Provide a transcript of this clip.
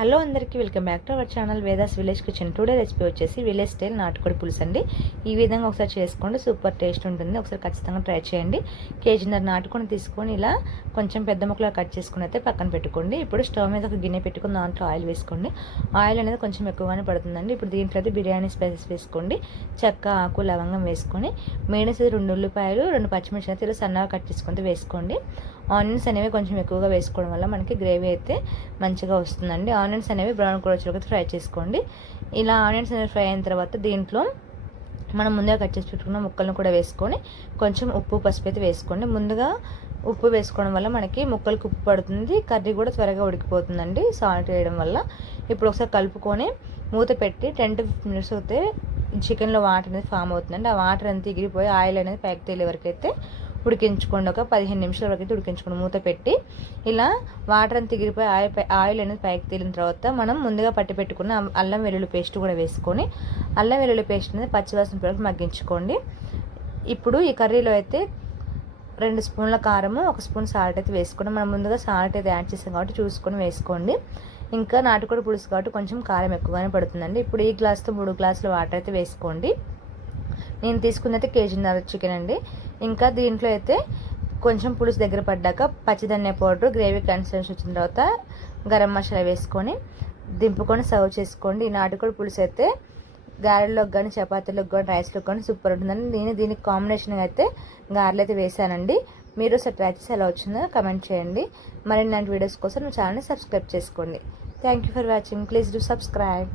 Hello అందరికీ welcome back to our channel Vedas village kitchen. Today recipe వచ్చేసి village style నాటుకోడి పులుసు అండి. ఈ విధంగా ఒకసారి చేసుకోండి, సూపర్ టేస్ట్ ఉంటుంది. ఒకసారి ఖచ్చితంగా ట్రై చేయండి. కేజీన్నర నాటుకొని తీసుకొని ఇలా కొంచెం పెద్ద ముక్కలు కట్ చేసుకుని అయితే పక్కన పెట్టుకోండి. ఇప్పుడు స్టవ్ మీద ఒక గిన్నె పెట్టుకుని దాంట్లో ఆయిల్ వేసుకోండి. ఆయిల్ అనేది కొంచెం ఎక్కువగానే పడుతుందండి. ఇప్పుడు దీంట్లో అయితే బిర్యానీ స్పైసెస్ వేసుకోండి. చెక్క, ఆకు, లవంగం వేసుకొని మీడియం సైజ్ 2 ఉల్లిపాయలు, 2 పచ్చిమిర్చి అయితే ఇలా సన్నగా కట్ చేసుకుంటే వేసుకోండి. ఆనియన్స్ అనేవి కొంచెం ఎక్కువగా వేసుకోవడం వల్ల మనకి గ్రేవీ అయితే మంచిగా వస్తుందండి. ఆనియన్స్ అనేవి బ్రౌన్ కలర్ వచ్చేలోకి ఫ్రై చేసుకోండి. ఇలా ఆనియన్స్ అనేవి ఫ్రై అయిన తర్వాత దీంట్లో మనం ముందుగా కట్ చేసి పెట్టుకున్న ముక్కలను కూడా వేసుకొని కొంచెం ఉప్పు, పసుపు అయితే వేసుకోండి. ముందుగా ఉప్పు వేసుకోవడం వల్ల మనకి ముక్కలకు ఉప్పు పడుతుంది, కర్రీ కూడా త్వరగా ఉడికిపోతుందండి సాల్ట్ వేయడం వల్ల. ఇప్పుడు ఒకసారి కలుపుకొని మూత పెట్టి 10 to 15 minutes అయితే చికెన్లో వాటర్ అనేది ఫామ్ అవుతుందండి. ఆ వాటర్ అంతా ఎగిరిపోయి ఆయిల్ అనేది పైకి తేలే వరకు అయితే ఉడికించుకోండి. ఒక 15 నిమిషాల వరకు అయితే ఉడికించుకోండి మూత పెట్టి. ఇలా వాటర్ అంతా ఎగిరిపోయి ఆయిల్ అనేది పైకి తేలిన తర్వాత మనం ముందుగా పట్టి పెట్టుకున్న అల్లం వెల్లుల్లి పేస్ట్ కూడా వేసుకొని అల్లం వెల్లుల్లి పేస్ట్ అనేది పచ్చివాసన వరకు మగ్గించుకోండి. ఇప్పుడు ఈ కర్రీలో అయితే 2 స్పూన్ల కారము, 1 స్పూన్ సాల్ట్ అయితే వేసుకోండి. మనం ముందుగా సాల్ట్ అయితే యాడ్ చేసాం కాబట్టి చూసుకొని వేసుకోండి. ఇంకా నాటుకోడి పులుసు కాబట్టి కొంచెం కారం ఎక్కువగానే పడుతుందండి. ఇప్పుడు ఈ గ్లాస్తో 3 గ్లాసుల వాటర్ అయితే వేసుకోండి. నేను తీసుకున్నది కేజీన్నర చికెన్ అండి. ఇంకా దీంట్లో అయితే కొంచెం పులుసు దగ్గర పడ్డాక పచ్చిధనియా పౌడర్, గ్రేవీ కన్సిస్టెన్సీ వచ్చిన తర్వాత గరం మసాలా వేసుకొని దింపుకొని సర్వ్ చేసుకోండి. ఈ నాటుకోడి పులుసు అయితే గారెల్లోకి కానీ, చపాతీలోకి కానీ, రైస్లోకి కానీ సూపర్ ఉంటుందండి. నేను దీనికి కాంబినేషన్గా అయితే గారెలు అయితే వేసానండి. మీరు ఒకసారి ట్రై చేసి ఎలా వచ్చిందో కమెంట్ చేయండి. మరిన్ని వీడియోస్ కోసం నా ఛానల్ని సబ్స్క్రైబ్ చేసుకోండి. Thank you for watching. Please do subscribe.